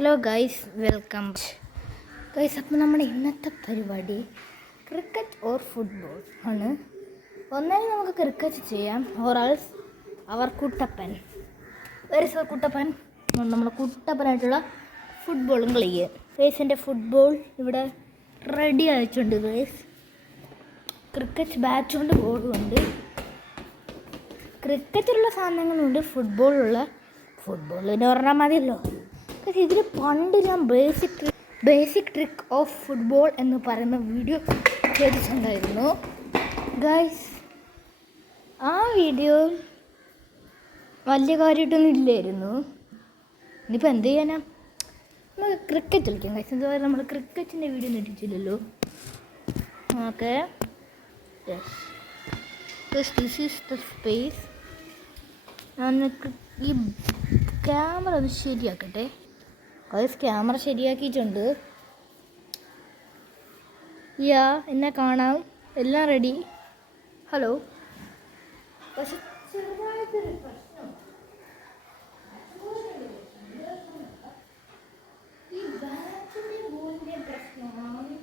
Hello guys, welcome guys. അപ്പോൾ നമ്മുടെ ഇന്നത്തെ പരിപാടി ക്രിക്കറ്റ് ഓർ ഫുട്ബോൾ ആണ്. ഒന്നായി നമുക്ക് ക്രിക്കറ്റ് ചെയ്യാം, ഓറാൾസ് അവർ കുട്ടപ്പൻ വേറെ കുട്ടപ്പൻ നമ്മുടെ കുട്ടപ്പനായിട്ടുള്ള ഫുട്ബോളും കളിക്കുക. ഗൈസ്, എൻ്റെ ഫുട്ബോൾ ഇവിടെ റെഡി ആയിട്ടുണ്ട് ഗൈസ്. ക്രിക്കറ്റ് ബാറ്റുണ്ട്, ബോളുണ്ട്, ക്രിക്കറ്റിലുള്ള സാധനങ്ങളുണ്ട്, ഫുട്ബോളിന് പറഞ്ഞാൽ മതിയല്ലോ. പക്ഷേ ഇതിൽ പണ്ട് ഞാൻ ബേസിക് ട്രിക്ക് ഓഫ് ഫുട്ബോൾ എന്ന് പറയുന്ന വീഡിയോ ചെയ്തിട്ടുണ്ടായിരുന്നു ഗൈസ്. ആ വീഡിയോ വലിയ കാര്യമായിട്ടൊന്നും ഇല്ലായിരുന്നു. ഇനിയിപ്പോൾ എന്ത് ചെയ്യാനാ, നമുക്ക് ക്രിക്കറ്റ് കളിക്കാം ഗൈസ്. എന്താ പറയുക, നമ്മൾ ക്രിക്കറ്റിൻ്റെ വീഡിയോ ഇട്ടിട്ടില്ലല്ലോ. Okay, this is the space. ഞാൻ ഈ ക്യാമറ ഒന്ന് ശരിയാക്കട്ടെ ഗൈസ്. ക്യാമറ ശരിയാക്കിയിട്ടുണ്ട്. എന്നെ കാണാം, എല്ലാം റെഡി. ഹലോ. പക്ഷെ ചെറുതായിട്ടൊരു പ്രശ്നം, ഈ ബാറ്റിൻ്റെ ബോളിൻ്റെ പ്രശ്നമാണ്.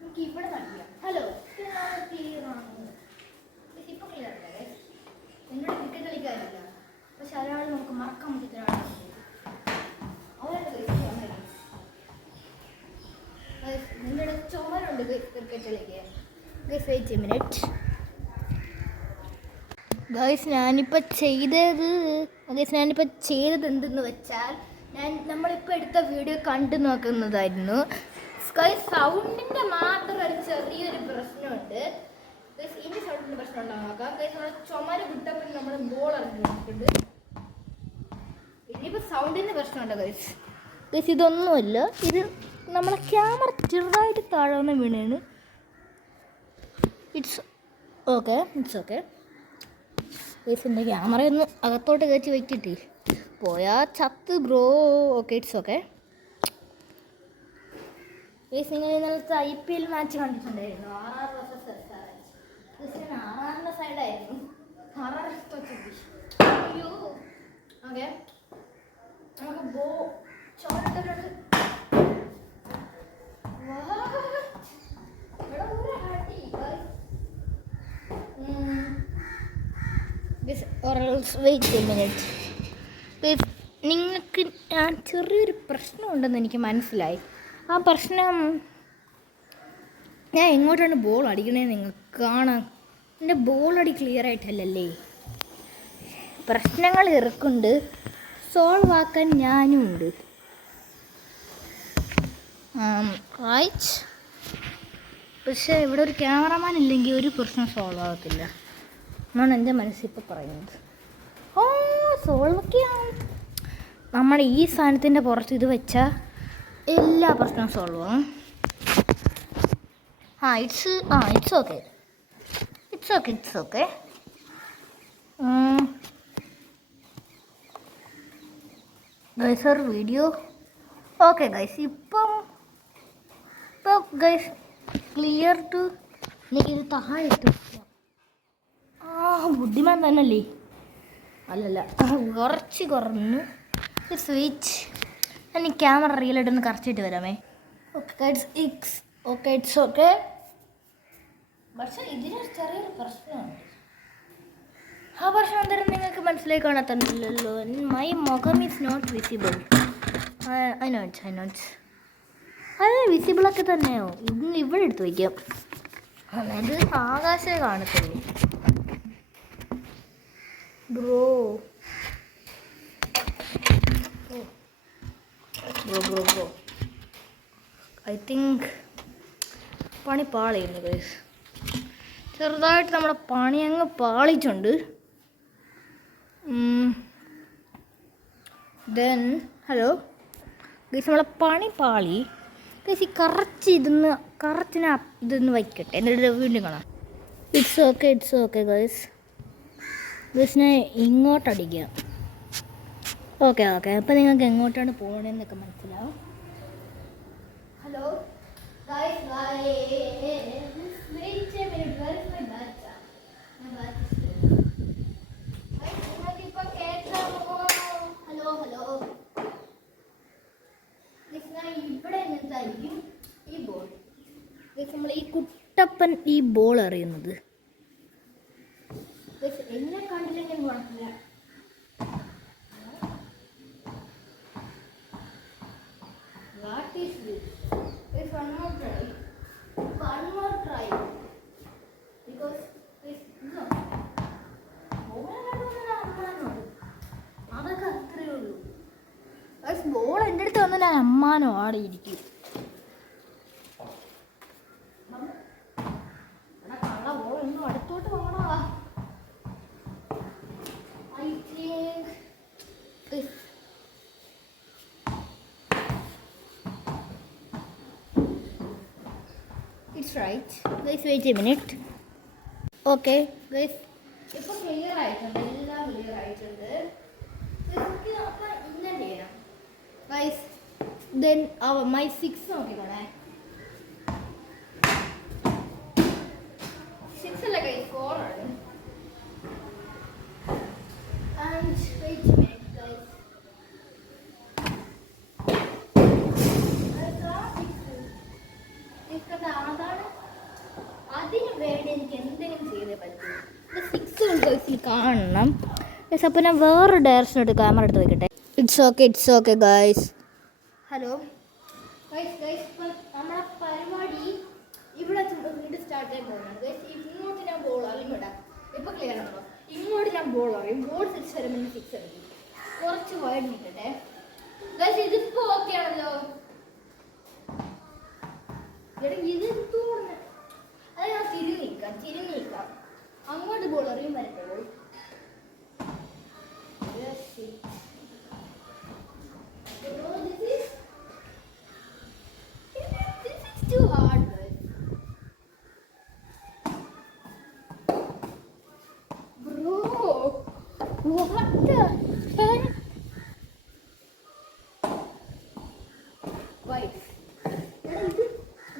നമുക്ക് ഇവിടെ കളിക്കാം. ഹലോ, ക്ലിയറാണ്. ഇപ്പോൾ ക്ലിയർ അല്ല ഗൈസ്. എന്നോട് ക്രിക്കറ്റ് കളിക്കാറില്ല, പക്ഷെ ഒരാൾ നമുക്ക് മറക്കാൻ പറ്റുന്ന ഒരാളാണ്. നിങ്ങളുടെ ചുമരുണ്ട് ക്രിക്കറ്റ് കളിക്കാൻ guys. Wait a minute guys. ഞാനിപ്പോൾ ചെയ്തത് എന്തെന്ന് വെച്ചാൽ, നമ്മളിപ്പോൾ എടുത്ത വീഡിയോ കണ്ടു നോക്കുന്നതായിരുന്നു ഗൈസ്. സൗണ്ടിൻ്റെ മാത്രം ഒരു ചെറിയൊരു പ്രശ്നമുണ്ട് ഗൈസ്. ഇനി സൗണ്ടിൻ്റെ പ്രശ്നം ഉണ്ടാകാം നോക്കാം ഗൈസ്. നമ്മുടെ ചുമര് വിട്ടപ്പോൾ നമ്മൾ ബോൾ ഇറങ്ങിയിട്ടുണ്ട്. ഇനിയിപ്പോൾ സൗണ്ടിൻ്റെ പ്രശ്നമുണ്ട് ഗൈസ്. ഇതൊന്നുമല്ല, ഇത് നമ്മളെ ക്യാമറ ചെറുതായിട്ട് താഴെ വന്ന് വീണാണ്. It's okay guys. എൻ്റെ ക്യാമറയൊന്ന് അകത്തോട്ട് കയറ്റി വയ്ക്കിട്ടേ പോയാ ചത്ത് bro. Okay, it's okay guys. നിങ്ങൾ ഇന്നലത്തെ IPL മാച്ച് കണ്ടിട്ടുണ്ടായിരുന്നു, RR vs SRH. ക്രിസ്ത്യൻ RRൻ്റെ സൈഡായിരുന്നു. RR അയ്യോ. ഓക്കെ, നമുക്ക് ചോരത്തിലോട്ട് വെയിറ്റ് എ മിനിറ്റ്. നിങ്ങൾക്ക് ഞാൻ ചെറിയൊരു പ്രശ്നമുണ്ടെന്ന് എനിക്ക് മനസ്സിലായി. ആ പ്രശ്നം, ഞാൻ എങ്ങോട്ടാണ് ബോൾ അടിക്കണേന്ന് നിങ്ങൾക്ക് കാണാം. എൻ്റെ ബോളടി ക്ലിയർ ആയിട്ടല്ലേ. പ്രശ്നങ്ങൾ ഇറക്കുണ്ട്, സോൾവ് ആക്കാൻ ഞാനും ഉണ്ട്. റൈറ്റ്. പക്ഷേ ഇവിടെ ഒരു ക്യാമറമാൻ ഇല്ലെങ്കിൽ ഒരു പ്രശ്നം സോൾവ് ആകത്തില്ല എന്നാണ് എൻ്റെ മനസ്സിപ്പോൾ പറയുന്നത്. സോൾവ് ഒക്കെയാണ്. നമ്മുടെ ഈ സാധനത്തിൻ്റെ പുറത്ത് ഇത് വെച്ചാൽ എല്ലാ പ്രശ്നവും സോൾവ് ആകും. It's okay. ഗൈസ്, ഒരു വീഡിയോ ഓക്കെ ഗൈസ്. ഇപ്പം ഗൈസ് ക്ലിയർ ടു. എനിക്കിത് താഴെ ബുദ്ധിമാൻ തന്നെയല്ലേ? അല്ലല്ല, കുറച്ച് കുറഞ്ഞു. സ്വിച്ച്. ഞാൻ ഈ ക്യാമറ റിയലായിട്ടൊന്ന് കറച്ചിട്ട് വരാമേ. It's okay. പക്ഷേ ഇതിനൊരു ചെറിയൊരു പ്രശ്നമുണ്ട്. ആ പ്രശ്നം എന്തായാലും നിങ്ങൾക്ക് മനസ്സിലായി കാണാത്തല്ലോ. മൈ മുഖം is not visible. I notes അത് വിസിബിളൊക്കെ തന്നെയോ. ഇന്ന് ഇവിടെ എടുത്ത് വയ്ക്കാം, അതായത് ആകാശമേ കാണത്തുള്ളൂ ബ്രോ. ഐ തിങ്ക് പണി പാളിയുന്നു ഗൈസ്. ചെറുതായിട്ട് നമ്മുടെ പണി അങ്ങ് പാളിച്ചുണ്ട്. ഹലോ ഗൈസ്, നമ്മളെ പണി പാളി ഗൈസ്. ഈ ഇതൊന്ന് വയ്ക്കട്ടെ, എൻ്റെ വീണ്ടും കാണാം. It's okay guys. ഗൈസിനെ ഇങ്ങോട്ടടിക്കാം. ഓക്കെ. അപ്പോൾ നിങ്ങൾക്ക് എങ്ങോട്ടാണ് പോകണമെന്നൊക്കെ മനസ്സിലാവും. ഹലോ ഗൈസ്, നിങ്ങൾക്കിപ്പോൾ കേൾക്കാമോ? കുട്ടപ്പൻ ഈ ബോൾ എറിയുന്നത്. എന്നെ കണ്ടില്ലെങ്കിൽ കുഴപ്പമില്ല. What is this? It's one more try. One more try. Because it's no. അതൊക്കെ അത്രയേ ഉള്ളൂ. ബോൾ എൻ്റെ അടുത്ത് വന്ന് ഞാൻ അമ്മാനോ ആടെ ഇരിക്കും. കള്ള ബോൾ ഒന്നും അടുത്തോട്ട് പോകണോ? I think this. It's right. Guys, wait a minute. Okay, guys. ഇപ്പോൾ ക്ലിയർ ആയിട്ടുണ്ട്, എല്ലാം ക്ലിയർ ആയിട്ടുണ്ട്. അപ്പം ഇങ്ങനെ ചെയ്യണം ഗൈസ്. Then my 6 നോക്കിക്കോണേ. 6 അല്ല ഗൈസ്, 4 ആണ്. And wait a minute guys. അതാണ് അതിന് വേണ്ടി എനിക്ക് എന്തെങ്കിലും ചെയ്തേ പറ്റൂ. 6 ഗൈസിൽ കാണണം. ഗൈസ് അപ്പോൾ ഞാൻ വേറെ ഡയറക്ഷൻ എടുത്ത് ക്യാമറ എടുത്ത് വെക്കട്ടെ. It's okay guys. Hello guys. ഇപ്പം നമ്മുടെ പരിപാടി ഇവിടെ വീട് സ്റ്റാർട്ട് ചെയ്യാൻ പോകുന്നത് ഗൈസ്. ഇങ്ങോട്ട് ഞാൻ ബോൾ അറിയും വിടാം. ഇപ്പോൾ ക്ലിയർ ആണല്ലോ. ഇങ്ങോട്ട് ഞാൻ ബോൾ അറിയും. ബോൾ 6 വരുമ്പോൾ 6 അടിക്കും. കുറച്ച് വൈഡ് നിൽക്കട്ടെ ഗൈസ്. ഇതിപ്പോൾ ഓക്കെ ആണല്ലോ. ഇത് തോന്നുന്നു അത് ഞാൻ തിരിഞ്ഞ് നീക്കാം. അങ്ങോട്ട് ബോൾ അറിയും വരട്ടെ. Ball this is too hard guys. Bro, what the hell? Wait.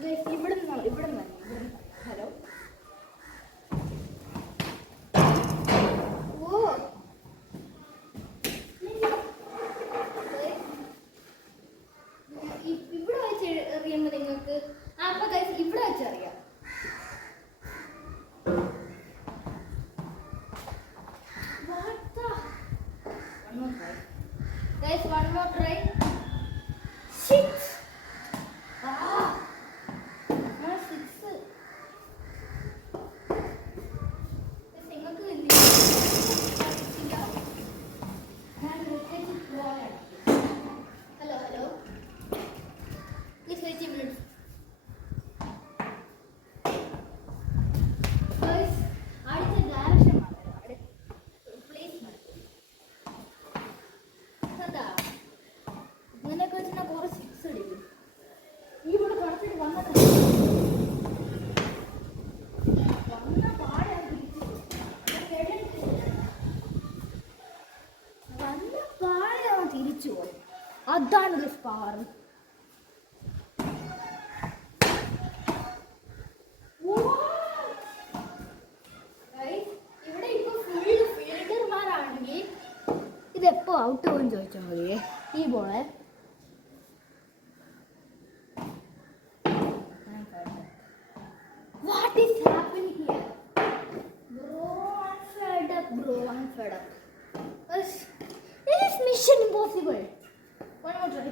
Guys, ഇവിടെ ഹലോ. ഇവിടെ വെച്ച് എറിയുമ്പോൾ നിങ്ങൾക്ക് അപ്പൊ ഗൈസ് ഇവിടെ വെച്ചറിയാം. One more try. Shit. അതാണ് പവർ. ഇവിടെ ഇപ്പൊ ഫുള്ള് ഫീൽഡർമാരാണെങ്കിൽ ഇതെപ്പോ ഔട്ട് പോകും ചോദിച്ചാൽ മതിയേ. ഈ ball What is happening here? Bro, I'm fed up. This is mission impossible. One more try.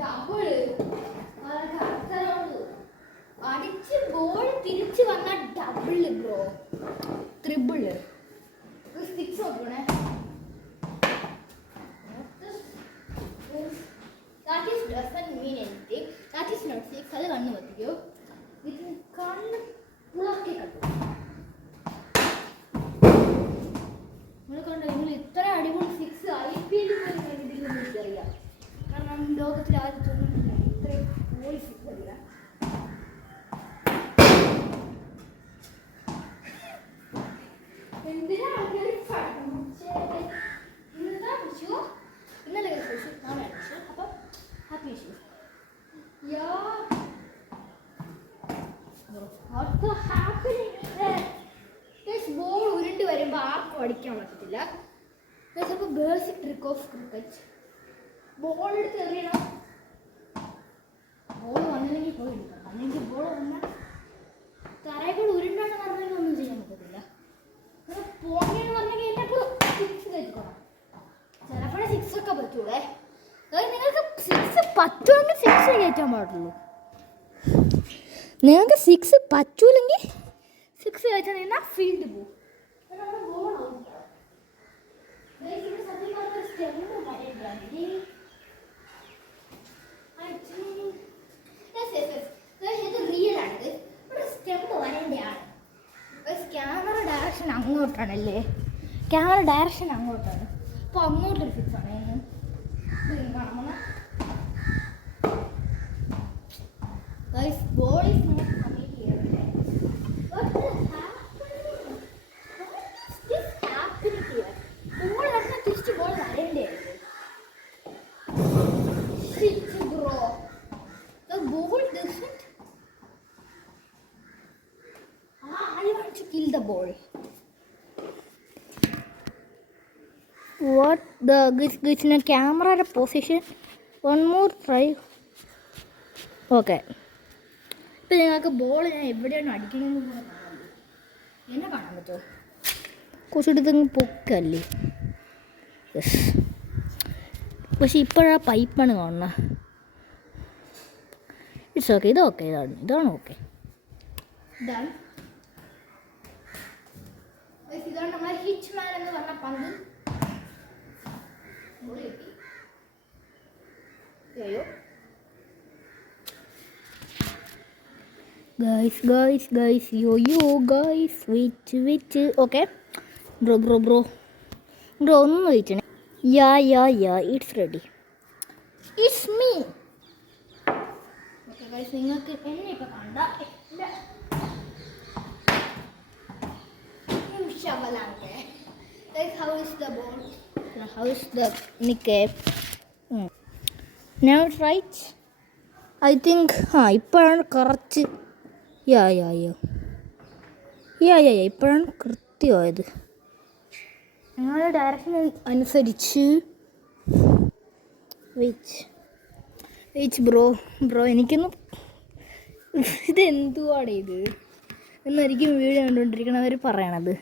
Double. അടിച്ച് ബോൾ തിരിച്ചു വന്ന ഡബിൾ ബ്രോ. ട്രിപ്പിൾ. 6 നോക്കണേ. That is doesn't mean anything. That is not 6. അത് കണ്ണു പറ്റിക്കോ. ഇത് കണ്ണ് പുളക്കി കണ്ടു. നിങ്ങൾ ഇത്ര അടിപൊളി 6 IPL അറിയാം. കാരണം ലോകത്തിൽ ആരും ഇത്രയും പോയി 6 അറിയാം. എന്തിനാ ആൾക്കാർ ഇന്നലെ വിഷു നാളെ വിഷു. അപ്പം ഹാപ്പി വിഷു. ബോൾ ഉരുണ്ട് വരുമ്പോൾ ആർക്കും അടിക്കാൻ പറ്റത്തില്ല. അപ്പോൾ basic trick of cricket. Ball എടുത്ത് എറിയണം. ബോൾ വന്നില്ലെങ്കിൽ പോയി എടുക്കണം. അല്ലെങ്കിൽ ബോൾ വന്നാൽ തറയിൽ ഉരുണ്ടാണ് പറഞ്ഞെങ്കിൽ ഒന്നും ചെയ്യാൻ പറ്റത്തില്ല. പോകണമെന്ന് പറഞ്ഞെങ്കിൽ എന്നെ ഇപ്പോൾ 6 കഴിക്കണം. ചിലപ്പോഴേ 6 ഒക്കെ പറ്റൂളേ. നിങ്ങൾക്ക് 6 പറ്റുമെങ്കിൽ 6 കയറ്റാൻ പാടുള്ളൂ. നിങ്ങൾക്ക് 6 പറ്റൂലെങ്കിൽ 6 കയറ്റാൻ നിന്നാൽ ഫീൽഡ് പോകും. ക്യാമറ ഡയറക്ഷൻ അങ്ങോട്ടാണല്ലേ? ക്യാമറ ഡയറക്ഷൻ അങ്ങോട്ടാണ്. അപ്പോൾ അങ്ങോട്ടൊരു ഫിക്സാണ് ball is not coming here. Ball നടന്നാൽ തിരിച്ച് ബോൾ വരണ്ടേ? Bro the ball doesn't. I want to kill the ball. What the this in a camera position. One more try. Okay. ഇപ്പം നിങ്ങൾക്ക് ബോൾ ഞാൻ എവിടെയാണ് അടിക്കണമെന്ന് പോലെ കാണാമല്ലോ. എന്നെ കാണാൻ പറ്റുമോ? കുറച്ചെടുത്തങ്ങ് പൊക്കല്ലേ. യെസ്. പക്ഷെ ഇപ്പോഴാ പൈപ്പാണ് കാണുന്നത്. It's okay. ഇതൊക്കെ ഇതാണ് ഓക്കെ. ഇതാണ് നമ്മളെ ഹിറ്റ് മാൻ എന്ന് പറഞ്ഞ പന്ത്. അയ്യോ guys yo guys which okay bro ഒന്ന് wait. yeah it's ready. It's me. Okay guys, നിങ്ങൾക്ക് എന്നെ ഇപ്പൊ കണ്ട guys, how is the ball? How is the nick? Now it's right. I think ഇപ്പോഴാണ് കറക്റ്റ്. യാ ഇപ്പോഴാണ് കൃത്യമായത്. ഞങ്ങളുടെ ഡയറക്ഷൻ അനുസരിച്ച് വെയിറ്റ് ബ്രോ എനിക്കൊന്നും ഇതെന്തുവാണ് ഇത് എന്നായിരിക്കും വീഡിയോ കണ്ടുകൊണ്ടിരിക്കണവർ പറയണത്.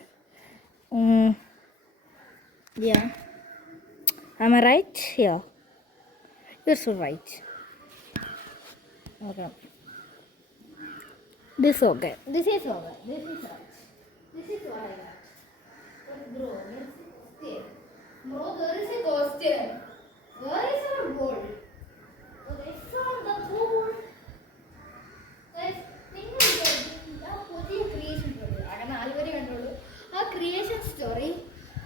Yeah. Am I right? Yeah. You're so right. Okay. This is okay. This is right. This is what I got. But bro, there is a question. Where is our ball? Okay, from the ball. Guys, think about the creation story. I already control. A creation story.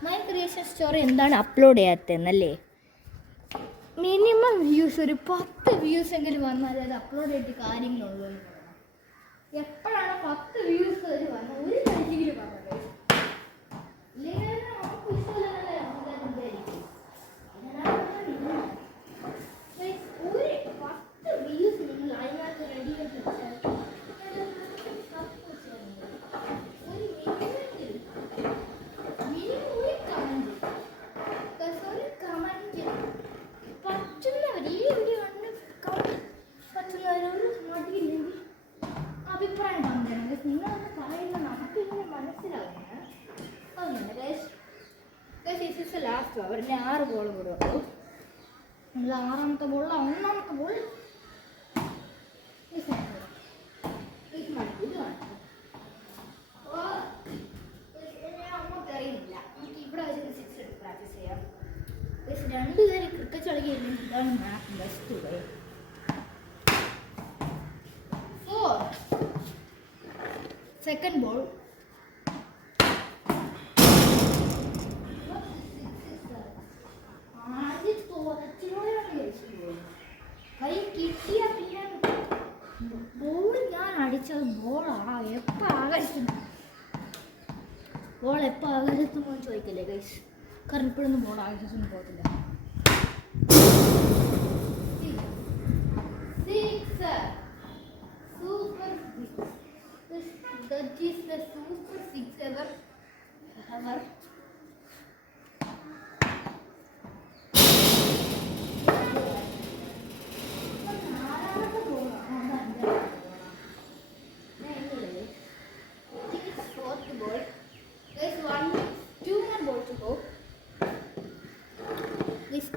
My creation story എന്താണ് upload ചെയ്യാത്തതെന്നല്ലേ? Minimum views ഒരു 10 views എങ്കിലും വന്നാൽ അത് upload ചെയ്തിട്ട് കാര്യങ്ങളുള്ളൂ എന്ന് പറയണം. എപ്പോഴാണ് 10 views വരെ വന്നാൽ ഒരു കാര്യമെങ്കിലും പറഞ്ഞത് ഇല്ലെങ്കിൽ നമുക്ക് ഇഷ്ടമല്ലേ ഉണ്ടായിരിക്കും. ഒരു 10 വ്യൂസ് നിങ്ങൾ അതിനകത്ത് റെഡിയാക്കി വെച്ചാൽ അഭിപ്രായം പറഞ്ഞിട്ടുണ്ട്. നിങ്ങളൊന്ന് പറയുന്നത് നമുക്ക് ഇങ്ങനെ മനസ്സിലാവുകയാണ്. അതുകൊണ്ട് ലാസ്റ്റ് അവരുടെ 6 ബോൾ കൂടെ ഉള്ളൂ. 6ാമത്തെ ബോളിൽ 1ാമത്തെ ബോൾ ഇത് അങ്ങോട്ട് അറിയില്ല. നമുക്ക് ഇവിടെ വെച്ച് 6 എടുത്ത് പ്രാക്ടീസ് ചെയ്യാം. 2 പേര് ക്രിക്കറ്റ് കളിക്കുകയായിരുന്നു. ഇതാണ് മാപ്പ് ബെസ്റ്റ് വേ. 4 second ball. കൈ കിട്ടിയ പിന്നെ ബോൾ ഞാൻ അടിച്ചത് ബോളാണോ എപ്പോൾ ആകാശത്ത് ബോൾ എപ്പോൾ ആകാശത്തുമ്പോൾ ചോദിക്കല്ലേ ഗൈസ്. കാരണം ഇപ്പോഴൊന്നും ബോൾ ആകാശത്തൊന്നും പോകത്തില്ല. That is the super 6 ever.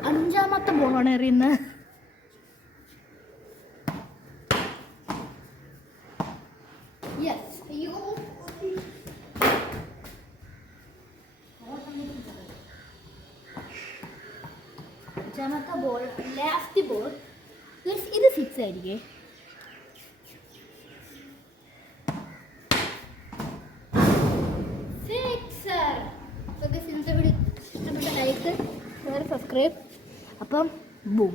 അഞ്ചാമത്തെ ബോളാണ് എറിയുന്നത്. യെസ്, അയ്യോ അഞ്ചാമത്തെ ബോൾ, ലാസ്റ്റ് ബോൾ. ഇത് 6 ആയിരിക്കേ. ഇന്നത്തെ വീഡിയോ ഇഷ്ടപ്പെട്ട ലൈക്ക്, ഷെയർ, സബ്സ്ക്രൈബ്. അപ്പം ബൂം.